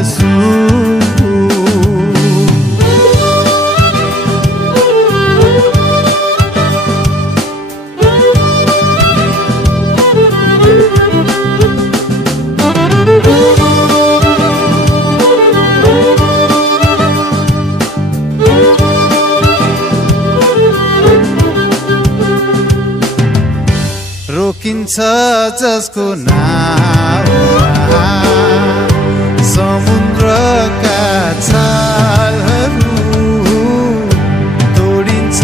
येशू रोकिन्छ जसको नाउँमा समुद्रका छालहरू तोडिन्छ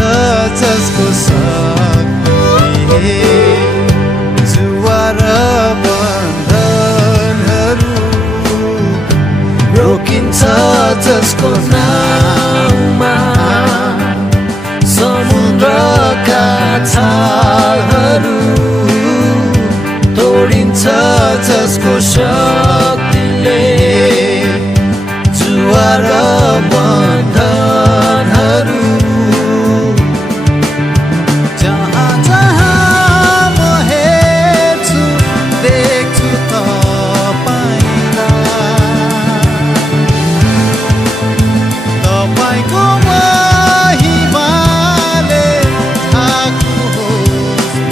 जसको शक्तिले जुवा र बन्धनहरू रोकिन्छ जसको नाउँमा समुद्रका छालहरू तोडिन्छ जसको शक्तिले जुवा र बन्धनहरू जहाँ जहाँ म हेर्छु देख्छु तपाईको महिमाले ढाक्नु होस्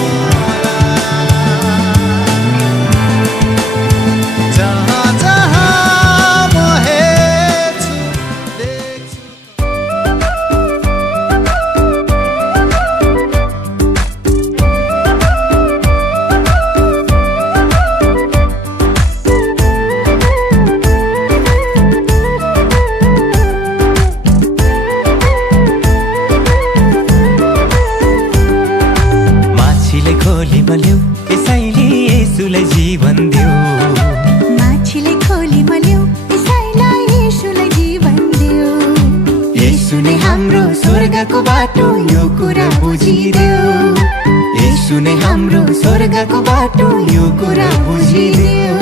जीवन देऊ माछीले खोली मल्यौ यसैलाई येशूलाई जीवन देऊ येशू नै हाम्रो स्वर्गको बाटो यो कुरा बुझिदेऊ येशू नै हाम्रो स्वर्गको बाटो यो कुरा बुझिदेऊ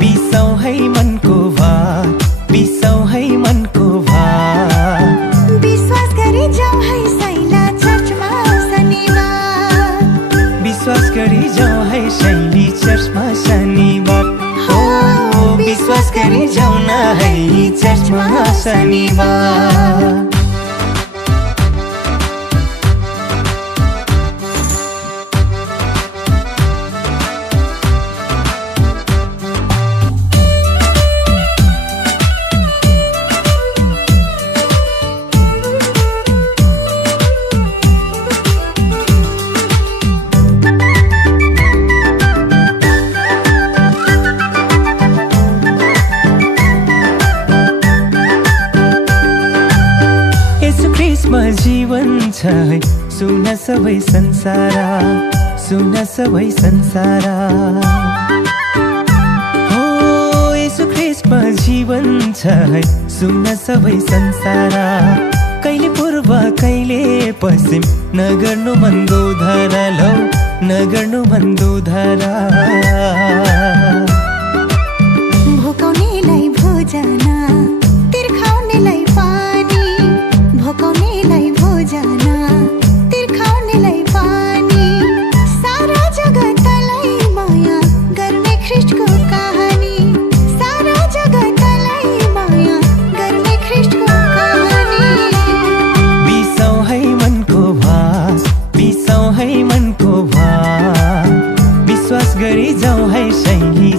बिसाउ है मनको भार बिसाउ है मनको भार विश्वास गरी जाऊ है सैला चर्चमा शनिबार विश्वास गरी जाऊ है शैली चर्चमा शनिबार हो विश्वास गरी जाऊ न है चर्चमा शनिबार जीवन छ सुन सबै संसार सुन सबै संसार हो येशू ख्रीष्टमा जीवन छ सुन सबै संसार कहिले पूर्व कहिले पश्चिम नगर्नु मन्दो धारा लौ नगर्नु मन्दो धारा भोकाउनेलाई भोजन तिर्खाउनेलाई पानी भोकाउनेलाई भोजन तिर्खाउनेलाई पानी सारा जगतलाई माया गर्ने ख्रीष्टको कहानी सारा जगतलाई माया गर्ने ख्रीष्टको कहानी बिसाउ है मनको भार बिसाउ है मनको भार विश्वास गरी जाऊ है शैली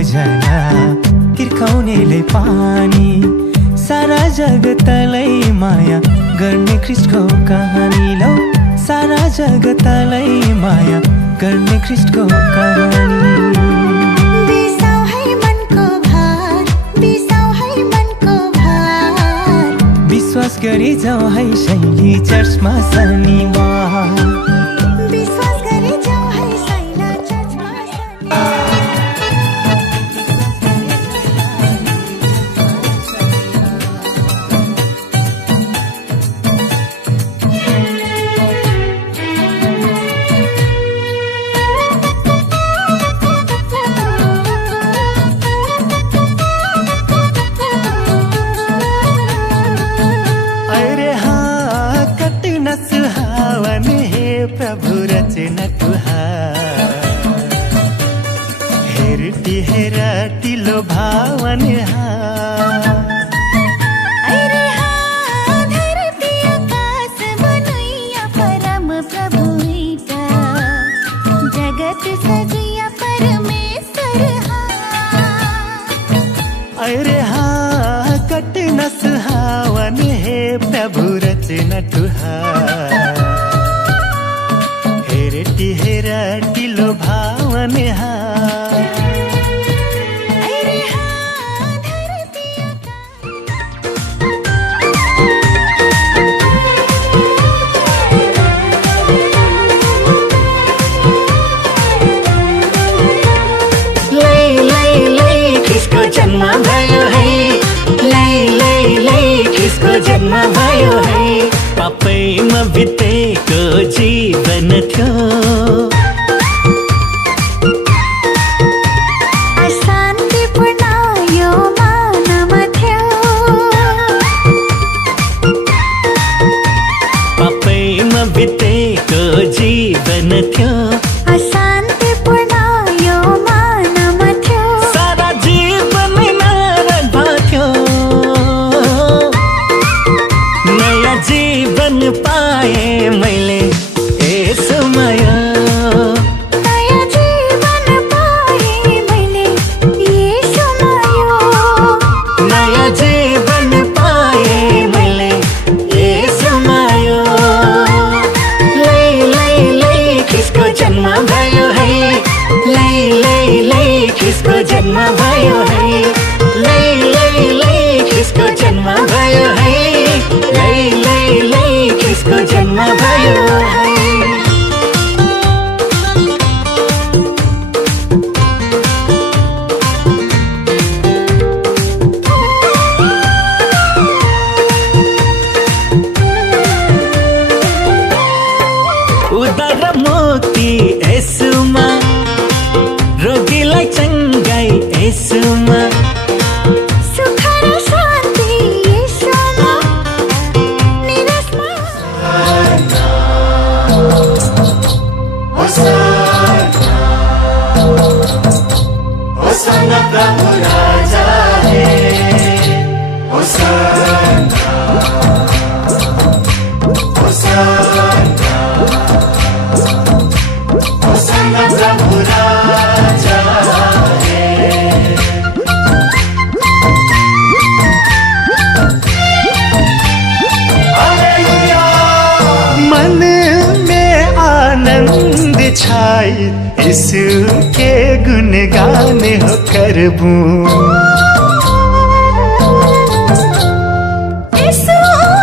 भोजन तिर्खाउनेलाई पानी सारा जगतलाई माया गर्ने ख्रीष्टको कहानी लौ सारा जगतलाई माया गर्ने ख्रीष्टको कहानी बिसाउ है मनको भार विश्वास गरी जाऊ है शैली चर्चमा शनिबार विश्वास गरी जाऊ है शैली चर्चमा शनिबार प्रभु रचना तुहार हेरती हेरती लो भावन अरे हाँ धरती आकाश बनैया परम प्रभु ईटा जगत सजिया परमेश्वर अरे हाँ कट न सुहावन हे प्रभु रचना तुहार हेरती लो भावन ख्रीष्टको जन्म भयो है ख्रीष्टको जन्म भयो है पापैमा बितेको जीवन थियो अशान्तिपूर्ण यो मानवमा थियो पापैमा बितेको जीवन थियो अशान्तिपूर्ण यो मानवमा थियो सारा जीवन नारायण भयो नयाँ जीवन पाए मैले यसोमाया नयाँ जीवन पाए मैले यसोमाया नयाँ जीवन पाए मैले यसोमाया लै ख्रीष्टको जन्म भयो है लै ख्रीष्टको जन्म भयो है लै ख्रीष्टको जन्म भयो है लै ख्रीष्टको जन्म भयो है उद्धार मुक्ति यसुमा रोगीलाई चङ्गाई यसुमा सुख र शान्ति यसुमा निरसमा होसाना प्रभु राजा हे होसाना होसाना प्रभु राजा मन में आनंद छाई यीशु के गुण गाने हो करबू यसु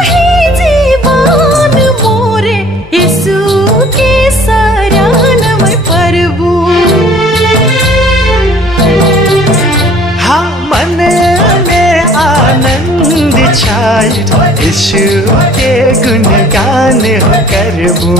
ही जीवन मोरे यसु के शरणमै प्रभु हाँ मन में आनंद छाई यीशु के गुण गाने हो करबू